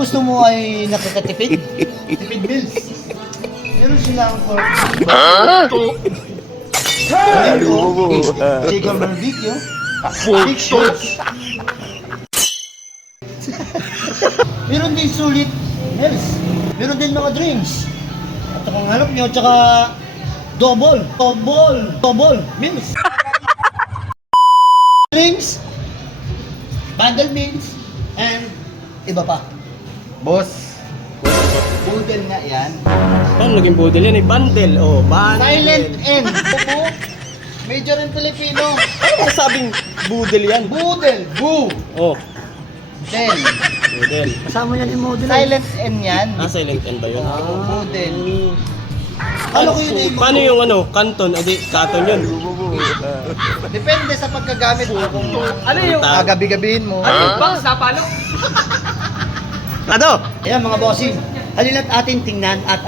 gusto mo ay nakakatipid, tipid bills. Meron silang for chicken barbecue, big shorts. Meron din sulit meals. Meron din mga drinks. At kung hanap nyo, tsaka double meals. Drinks, bundle meals, and iba pa. Boss, poodle nga yan. Paano naging budel yan? Bundle. Oh, bundle. Silent N. Opo. Major in Filipino. Ano masabing budel yan? Boodle. Boo. Oh, Then. budel. Kasama yan yung model. Silent N yan. Silent N ba yun? Boodle. Ano ko yun eh? Paano yung ano, kanton? Adi, katon yun. Depende sa pagkagamit mo. Kung Ano yung gabi-gabihin mo? bang sapalo? Ano? Ayan mga bossing. Halina't atin tingnan at